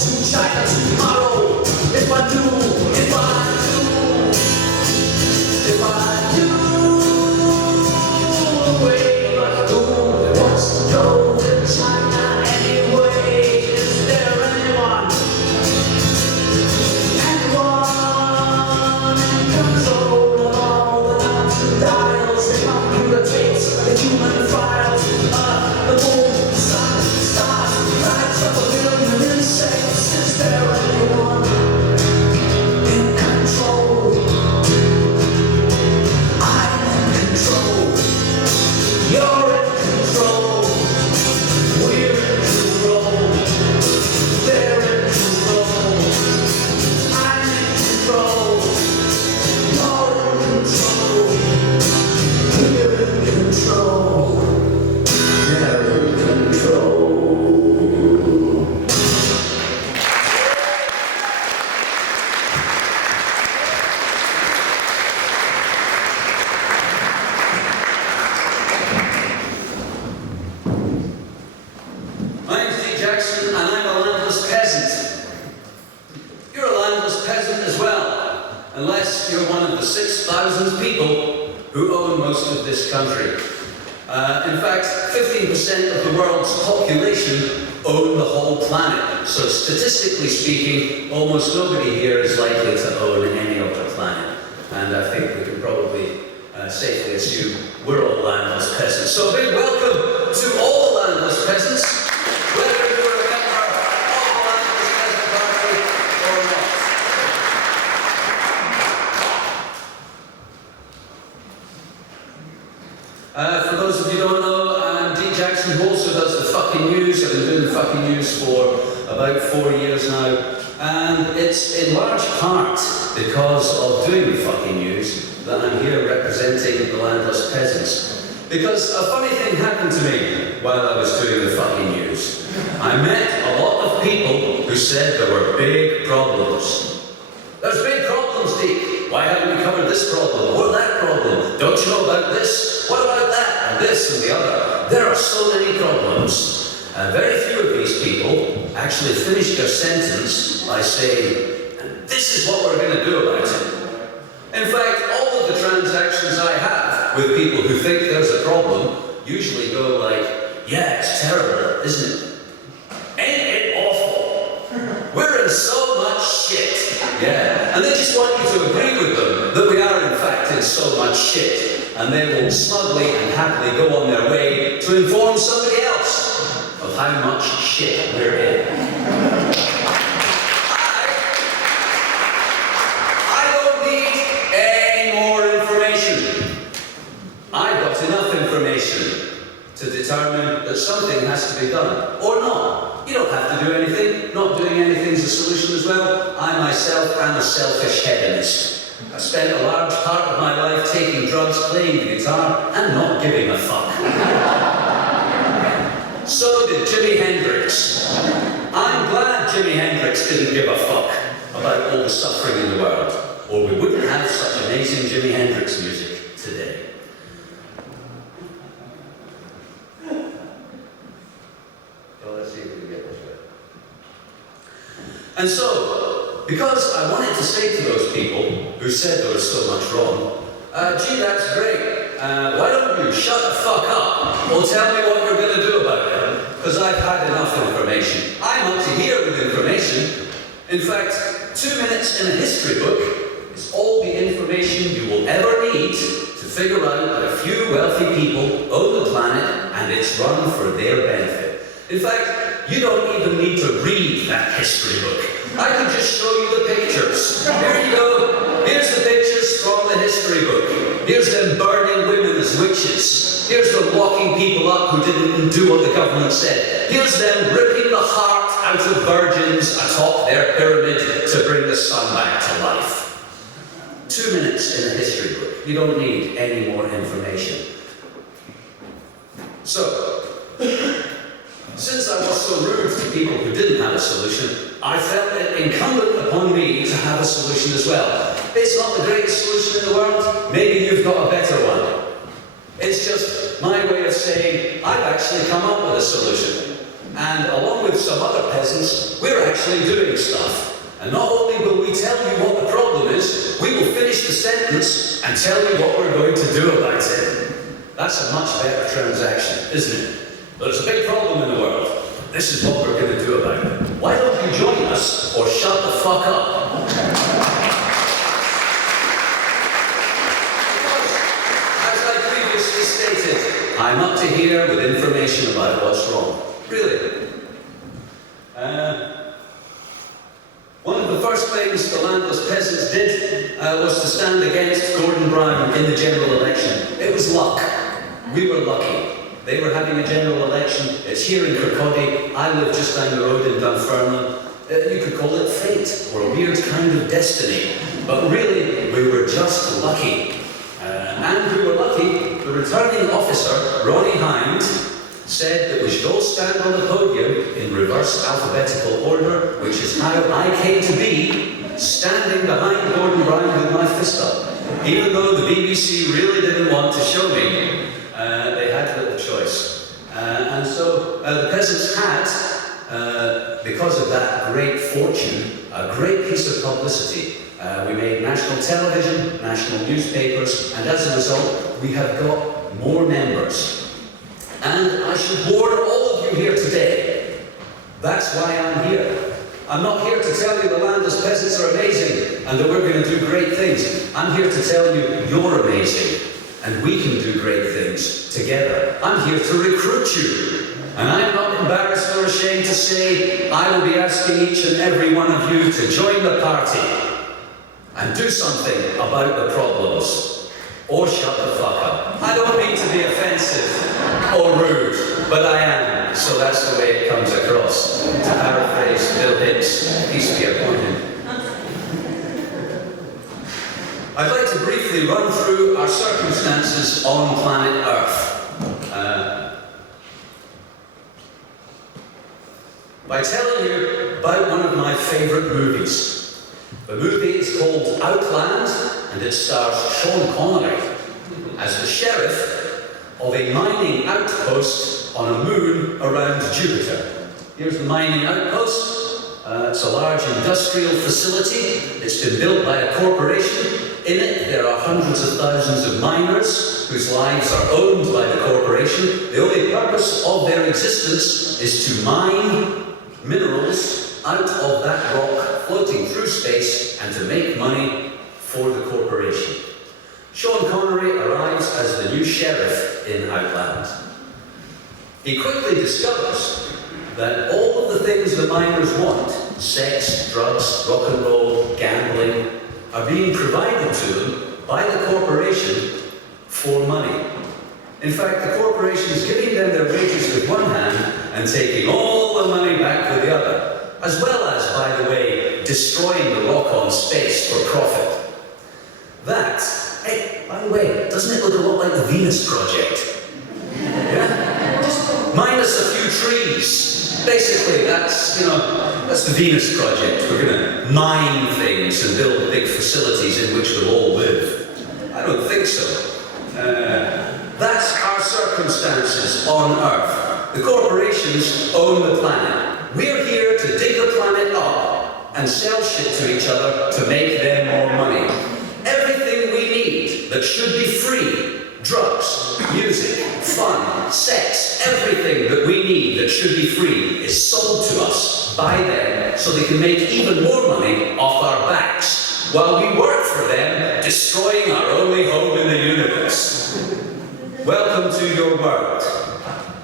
to China tomorrow. If I do, if I do away, but who wants to go to China anyway? Is there anyone in control of all the knobs and dials, the computer tapes, the human files, the moon, sun, stars, lights of a billion insects? Is there anyone in control? I'm in control. You're in control. We're in control. They're in control. I'm in control. You're in control. We're in control. They're in control. My name's Deek and I'm a landless peasant. You're a landless peasant as well, unless you're one of the 6,000 people who own most of this country. In fact, 15% of the world's population own the whole planet. So statistically speaking, almost nobody here is likely to own any of the planet. And I think we can probably safely assume we're all landless peasants. So a big welcome to all landless peasants, whether you're a member of the Landless Peasant Party or not. For those of you who don't know, Deek Jackson, who also does the fucking news. I've been doing the fucking news for about 4 years now. And it's in large part because of doing the fucking news that I'm here representing the landless peasants. Because a funny thing happened to me while I was doing the fucking news. I met a lot of people who said there were big problems. There's big problems, Deek. Why haven't we covered this problem or that problem? Don't you know about this? What about that? And this and the other. There are so many problems. And very few of these people actually finish their sentence by saying, and this is what we're going to do about it. In fact, all of the transactions I have with people who think there's a problem usually go like, yeah, it's terrible, isn't it? Ain't it awful? We're in so much shit. Yeah. And they just want you to agree with them that we are in fact in so much shit. And they will smugly and happily go on their way to inform somebody else of how much shit we're in. I don't need any more information. I've got enough information to determine that something has to be done, or not. You don't have to do anything. Not doing anything is a solution as well. I myself am a selfish hedonist. I spent a large part of my life taking drugs, playing the guitar, and not giving a fuck. So did Jimi Hendrix. I'm glad Jimi Hendrix didn't give a fuck about all the suffering in the world, or we wouldn't have such amazing Jimi Hendrix music today. Well, let's see if we can get this right. And so, because I wanted to say to those people who said there was so much wrong, gee, that's great. Why don't you shut the fuck up or tell me what you're going to do about it? Because I've had enough information. I'm up to here with information. In fact, 2 minutes in a history book is all the information you will ever need to figure out that a few wealthy people own the planet and it's run for their benefit. In fact, you don't even need to read that history book. I can just show you the pictures. Here you go. Here's the pictures from the history book. Here's them burning women as witches. Here's them locking people up who didn't do what the government said. Here's them ripping the heart out of virgins atop their pyramid to bring the sun back to life. 2 minutes in a history book. You don't need any more information. So, since I was so rude to people who didn't have a solution, I felt it incumbent upon me to have a solution as well. It's not the greatest solution in the world. Maybe you've got a better one. It's just my way of saying, I've actually come up with a solution. And along with some other peasants, we're actually doing stuff. And not only will we tell you what the problem is, we will finish the sentence and tell you what we're going to do about it. That's a much better transaction, isn't it? There's a big problem in the world. This is what we're going to do about it. Why don't you join us or shut the fuck up? As I previously stated, I'm up to here with information about what's wrong. Really. One of the first things the landless peasants did was to stand against Gordon Brown in the general election. It was luck. We were lucky. They were having a general election. It's here in Kirkcaldy. I live just down the road in Dunfermline. You could call it fate or a weird kind of destiny. But really, we were just lucky. And we were lucky. The returning officer, Ronnie Hind, said that we should all stand on the podium in reverse alphabetical order, which is how I came to be standing behind Gordon Brown with my fist up. Even though the BBC really didn't want to show me, they had little choice. And so the peasants had, because of that great fortune, a great piece of publicity. We made national television, national newspapers, and as a result, we have got more members. And I should warn all of you here today, that's why I'm here. I'm not here to tell you the landless peasants are amazing and that we're going to do great things. I'm here to tell you you're amazing and we can do great things together. I'm here to recruit you. And I'm not embarrassed or ashamed to say I will be asking each and every one of you to join the party and do something about the problems. Or shut the fuck up. I don't mean to be offensive or rude, but I am, so that's the way it comes across. To paraphrase Bill Hicks, peace be upon him. I'd like to briefly run through our circumstances on planet Earth. By telling you about one of my favourite movies. The movie is called Outland, and it stars Sean Connery as the sheriff of a mining outpost on a moon around Jupiter. Here's the mining outpost. It's a large industrial facility. It's been built by a corporation. In it, there are hundreds of thousands of miners whose lives are owned by the corporation. The only purpose of their existence is to mine minerals out of that rock floating through space and to make money for the corporation. Sean Connery arrives as the new sheriff in Outland. He quickly discovers that all of the things the miners want, sex, drugs, rock and roll, gambling, are being provided to them by the corporation for money. In fact, the corporation is giving them their wages with one hand and taking all the money back with the other. As well as, by the way, destroying the rock on space for profit. That, hey, by the way, doesn't it look a lot like the Venus Project? Yeah? Just minus a few trees. Basically, that's the Venus Project. We're going to mine things and build big facilities in which we'll all live. I don't think so. That's our circumstances on Earth. The corporations own the planet. We're here to dig the planet up and sell shit to each other to make them more money. Everything we need that should be free, drugs, music, fun, sex, everything that we need that should be free is sold to us by them so they can make even more money off our backs while we work for them, destroying our only home in the universe. Welcome to your world.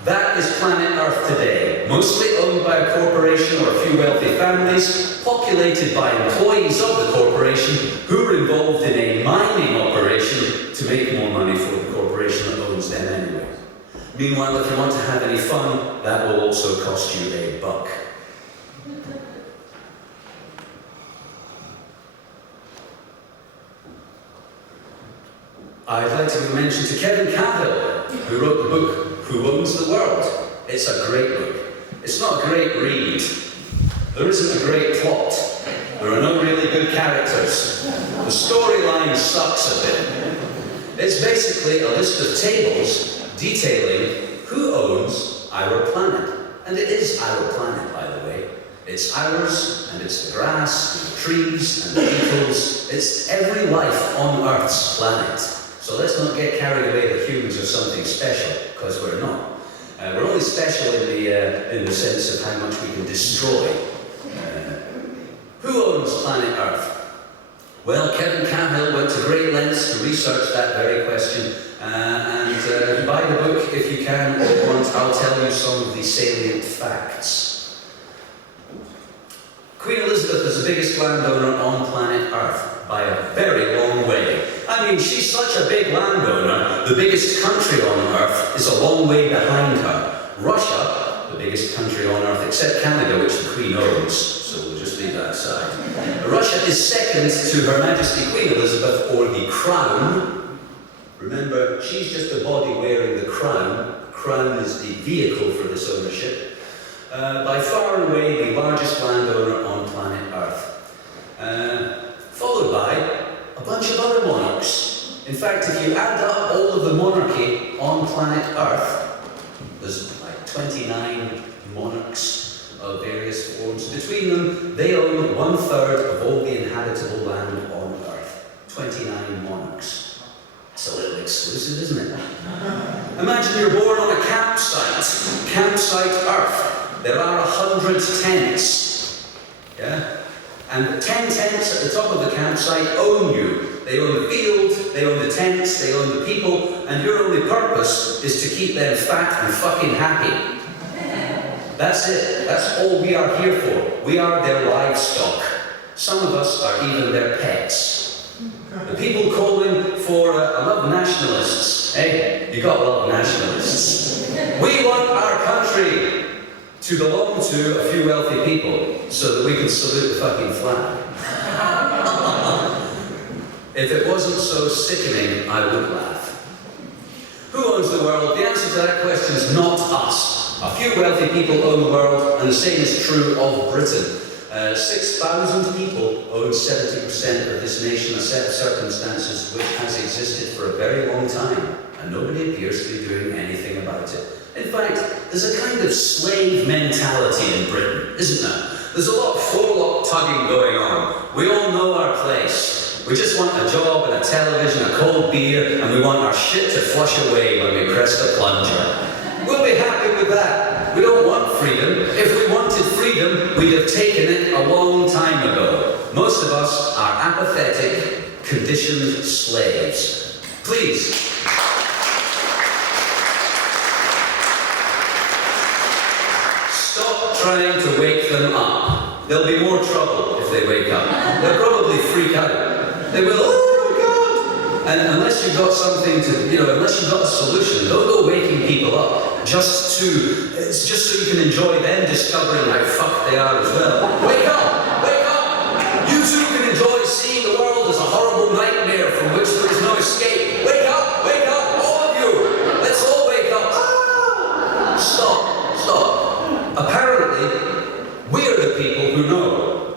That is planet Earth today, mostly owned by a corporation or a few wealthy families, populated by employees of the corporation who are involved in a mining operation to make more money for the corporation that owns them anyway. Meanwhile, if you want to have any fun, that will also cost you $1. I'd like to give a mention to Kevin Campbell, who wrote the book Who Owns the World? It's a great book. It's not a great read. There isn't a great plot. There are no really good characters. The storyline sucks a bit. It's basically a list of tables detailing who owns our planet And it is our planet, by the way. It's ours, and it's the grass, and the trees, and the beetles. It's every life on Earth's planet. So let's not get carried away that humans are something special, because we're not. We're only special in the sense of how much we can destroy. Who owns planet Earth? Well, Kevin Cahill went to great lengths to research that very question. And buy the book if you can, or want, I'll tell you some of the salient facts. Queen Elizabeth is the biggest landowner on planet Earth by a very long way. I mean, she's such a big landowner, the biggest country on Earth is a long way behind her. Russia, the biggest country on Earth, except Canada, which the Queen owns, so we'll just leave that aside. Russia is second to Her Majesty Queen Elizabeth, or the Crown. Remember, she's just a body wearing the crown. The crown is the vehicle for this ownership. By far and away the largest landowner on planet Earth. Followed by a bunch of other monarchs. In fact, if you add up all of the monarchy on planet Earth, there's like 29 monarchs of various forms. Between them, they own 1/3 of all the inhabitable land on Earth. 29 monarchs. It's a little exclusive, isn't it? Imagine you're born on a campsite. Campsite Earth. There are 100 tents. Yeah? And 10 tents at the top of the campsite own you. They own the field, they own the tents, they own the people, and your only purpose is to keep them fat and fucking happy. That's it. That's all we are here for. We are their livestock. Some of us are even their pets. The people calling for, I love nationalists. Hey, you gotta love nationalists. We want our country to belong to a few wealthy people so that we can salute the fucking flag. If it wasn't so sickening, I would laugh. Who owns the world? The answer to that question is not us. A few wealthy people own the world, and the same is true of Britain. 6,000 people own 70% of this nation, a set of circumstances which has existed for a very long time, and nobody appears to be doing anything about it. In fact, there's a kind of slave mentality in Britain, isn't there? There's a lot of forelock tugging going on. We all know our place. We just want a job and a television, a cold beer, and we want our shit to flush away when we press the plunger. We'll be happy with that. We don't want freedom. If we wanted freedom, we'd have taken it a long time ago. Most of us are apathetic, conditioned slaves. Please. Stop trying to wake them up. There'll be more trouble if they wake up. They'll probably freak out. They will, oh my God! And unless you've got something to, unless you've got a solution, don't go waking people up it's just so you can enjoy them discovering how fucked they are as well. Wake up! Wake up! You too can enjoy seeing the world as a horrible nightmare from which there is no escape. Wake up! Wake up! All of you! Let's all wake up! Ah! Stop! Stop! Apparently, we're the people who know.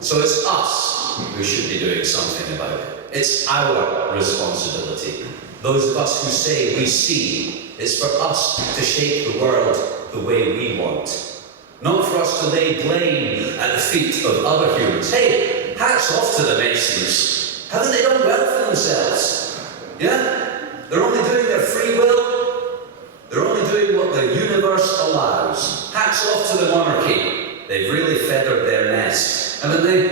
So it's us who should be doing something about it. It's our responsibility. Those of us who say we see, it's for us to shape the world the way we want. Not for us to lay blame at the feet of other humans. Hey, hats off to the Masons. Haven't they done well for themselves? Yeah? They're only doing their free will. They're only doing what the universe allows. Hats off to the monarchy. They've really feathered their nest, haven't they?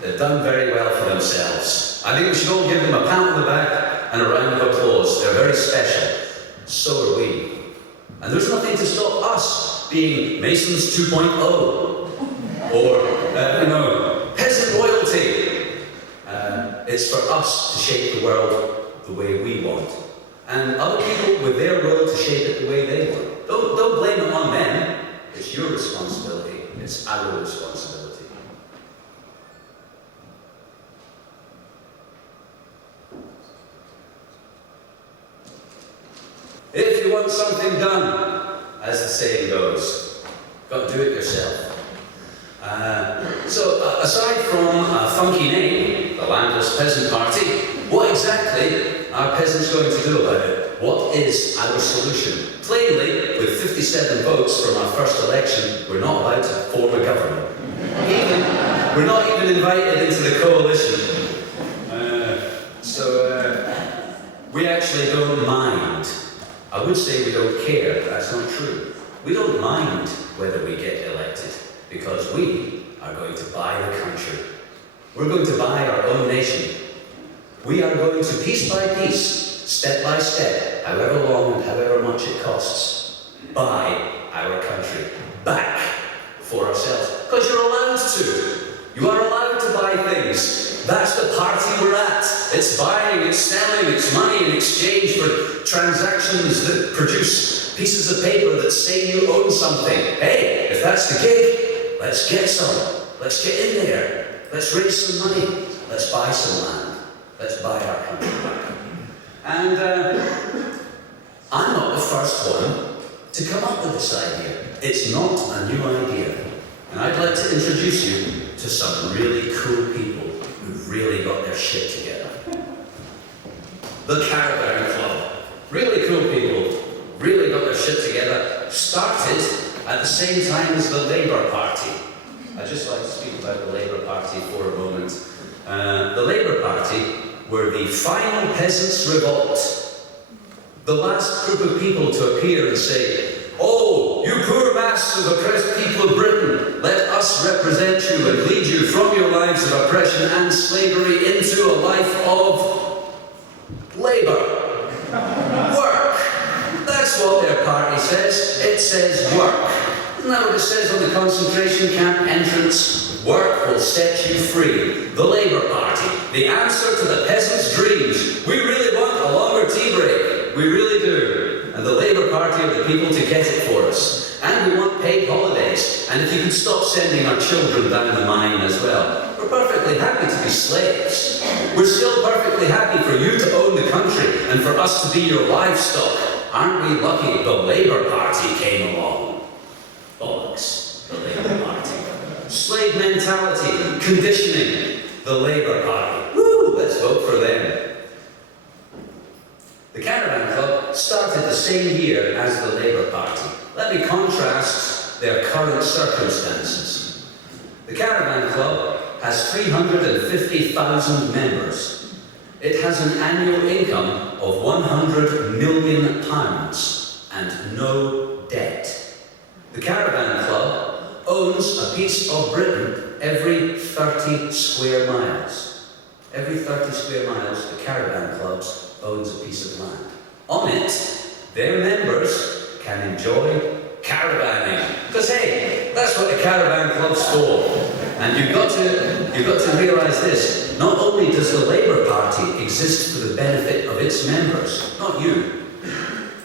They've done very well for themselves. I think we should all give them a pat on the back and a round of applause. They're very special. So are we. And there's nothing to stop us being Masons 2.0 or, peasant royalty. It's for us to shape the world the way we want. And other people with their will to shape it the way they want. Don't blame it on them. It's your responsibility. It's our responsibility. If you want something done, as the saying goes, got to do it yourself. So, aside from a funky name, the Landless Peasant Party, what exactly are peasants going to do about it? what is our solution? Plainly, with 57 votes from our first election, we're not allowed to form a government. We're not even invited into the coalition. We actually don't mind. I would say we don't care, but that's not true. We don't mind whether we get elected, because we are going to buy the country. We're going to buy our own nation. We are going to, piece by piece, step by step, however long and however much it costs, buy our country back for ourselves. Because you're allowed to. You are allowed to buy things. That's the party we're at. It's buying, it's selling, it's money in exchange for transactions that produce pieces of paper that say you own something. Hey, if that's the gig, let's get some. Let's get in there. Let's raise some money. Let's buy some land. Let's buy our country back. And I'm not the first one to come up with this idea. It's not a new idea. And I'd like to introduce you to some really cool people who've really got their shit together. The Caravan Club. Really cool people, really got their shit together. Started at the same time as the Labour Party. I'd just like to speak about the Labour Party for a moment. The Labour Party were the final peasants' revolt. The last group of people to appear and say, "Oh, you poor mass of oppressed people of Britain, let us represent you and lead you from your lives of oppression and slavery into a life of labour. Work." That's what their party says. It says work. Isn't that what it says on the concentration camp entrance? Work will set you free. The Labour Party, the answer to the peasants' dreams. We really want a longer tea break. We really do. And the Labour Party are the people to get it for us. And we want paid holidays. And if you can stop sending our children down the mine as well. We're perfectly happy to be slaves. We're still perfectly happy for you to own the country and for us to be your livestock. Aren't we lucky the Labour Party came along? Bollocks, the Labour Party. Slave mentality, conditioning, the Labour Party. Woo, let's vote for them. The Caravan Club started the same year as the Labour Party. Let me contrast their current circumstances. The Caravan Club has 350,000 members. It has an annual income of £100 million and no debt. The Caravan Club owns a piece of Britain every 30 square miles. Every 30 square miles, the Caravan Club owns a piece of land. On it, their members can enjoy caravanning. Because hey, that's what the Caravan Club's for. And you've got to realise this. Not only does the Labour Party exist for the benefit of its members, not you.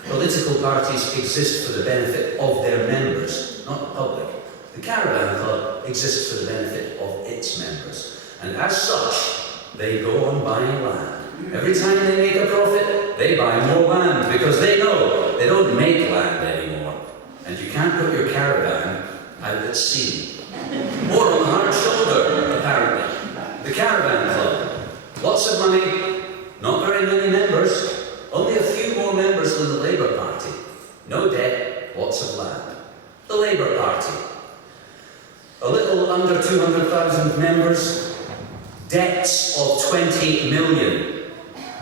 Political parties exist for the benefit of their members, not the public. The Caravan Club exists for the benefit of its members. And as such, they go on buying land. Every time they make a profit, they buy more land because they know they don't make land anymore. And you can't put your caravan out at sea. Or on the hard shoulder, apparently. The Caravan Club. Lots of money, not very many members. Only a few more members than the Labour Party. No debt, lots of land. The Labour Party. A little under 200,000 members. Debts of 20 million.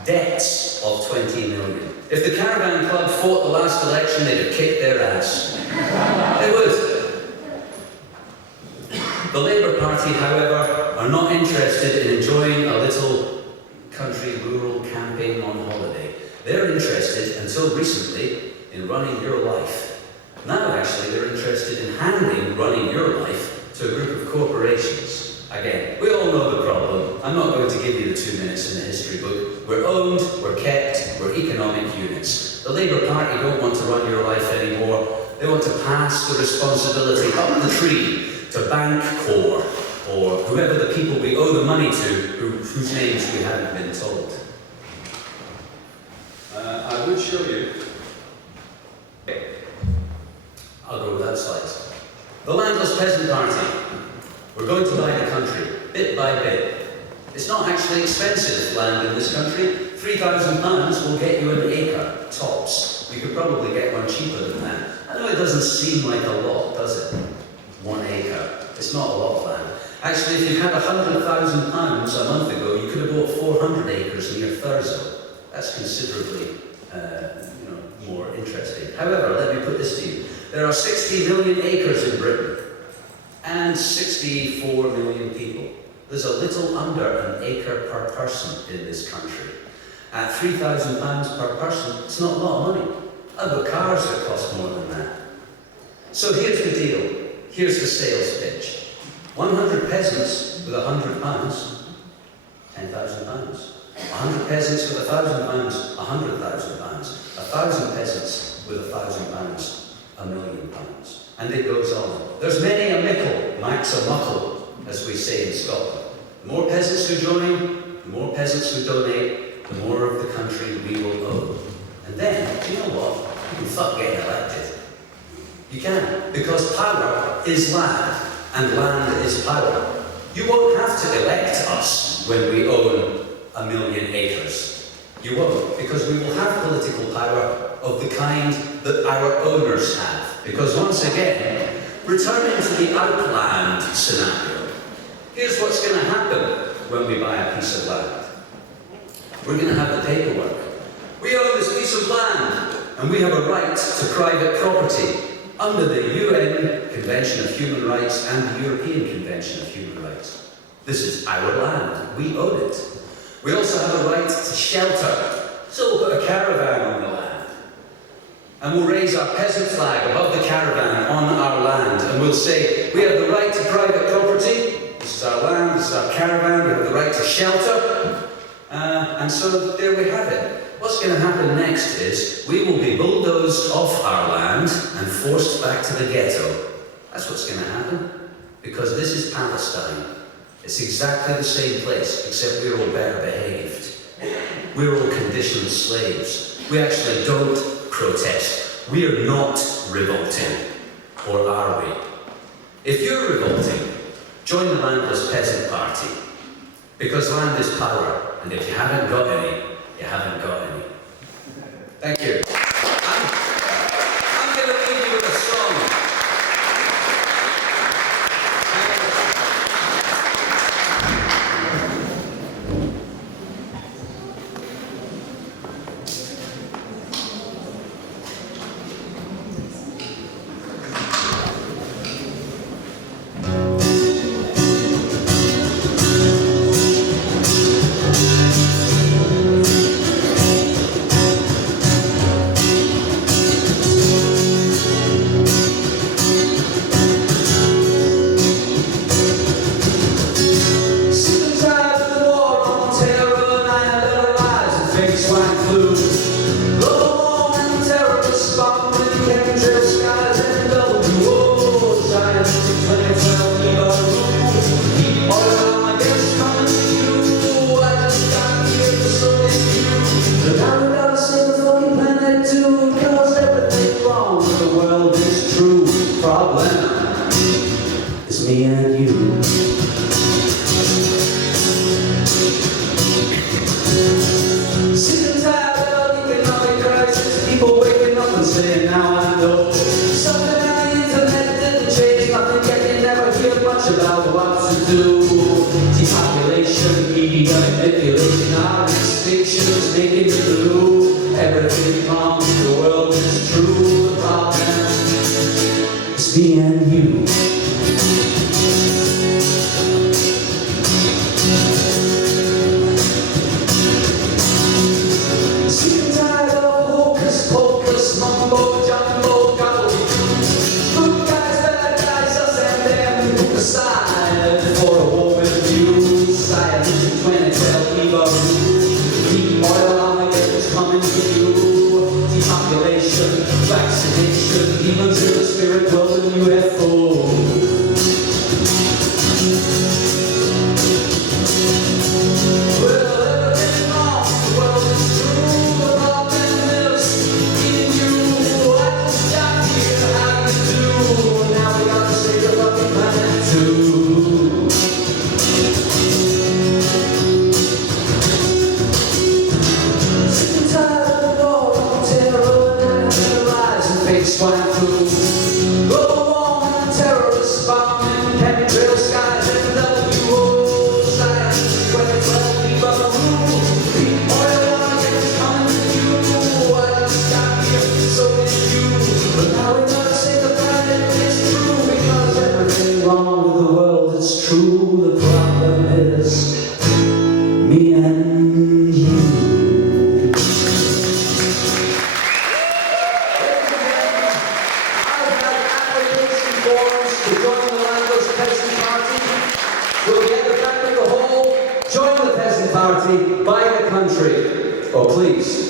Debts of 20 million. If the Caravan Club fought the last election, they'd have kicked their ass. They would. The Labour Party, however, are not interested in enjoying a little country rural camping on holiday. They're interested, until recently, in running your life. Now, actually, they're interested in handing running your life to a group of corporations. Again, we all know the problem. I'm not going to give you the 2 minutes in the history book. We're owned, we're kept, we're economic units. The Labour Party don't want to run your life anymore. They want to pass the responsibility up the tree to Bank Corps, or whoever the people we owe the money to, whose names we haven't been told. I would show you. I'll go without slides. The Landless Peasant Party. We're going to buy the country, bit by bit. It's not actually expensive, land in this country. £3,000 will get you an acre, tops. We could probably get one cheaper than that. I know it doesn't seem like a lot, does it? 1 acre. It's not a lot of land. Actually, if you had £100,000 a month ago, you could have bought 400 acres near Thurso. That's considerably more interesting. However, let me put this to you. There are 60 million acres in Britain and 64 million people. There's a little under an acre per person in this country. At £3,000 per person, it's not a lot of money. I've got cars that cost more than that. So here's the deal. Here's the sales pitch. 100 peasants with £100, £10,000. 100 peasants with £1,000, £100,000. 1,000 peasants with £1,000, £1,000,000. And it goes on. There's many a mickle, max a muckle, as we say in Scotland. The more peasants who join, the more peasants who donate, the more of the country we will own. And then, do you know what? You can fuck getting elected. You can, because power is land, and land is power. You won't have to elect us when we own 1 million acres. You won't, because we will have political power of the kind that our owners have. Because once again, returning to the outland scenario, here's what's going to happen when we buy a piece of land. We're going to have the paperwork. We own this piece of land, and we have a right to private property under the UN Convention of Human Rights and the European Convention of Human Rights. This is our land. We own it. We also have a right to shelter. So we'll put a caravan on the land. And we'll raise our peasant flag above the caravan on our land. And we'll say, we have the right to private property. This is our land, this is our caravan. We have the right to shelter. And so there we have it. What's going to happen next is we will be bulldozed off our land and forced back to the ghetto. That's what's going to happen. Because this is Palestine. It's exactly the same place, except we're all better behaved. We're all conditioned slaves. We actually don't protest. We're not revolting. Or are we? If you're revolting, join the Landless Peasant Party. Because land is power, and if you haven't got any, you haven't got any. Thank you. I'm going to leave you with a song. country, by the country. Oh, please.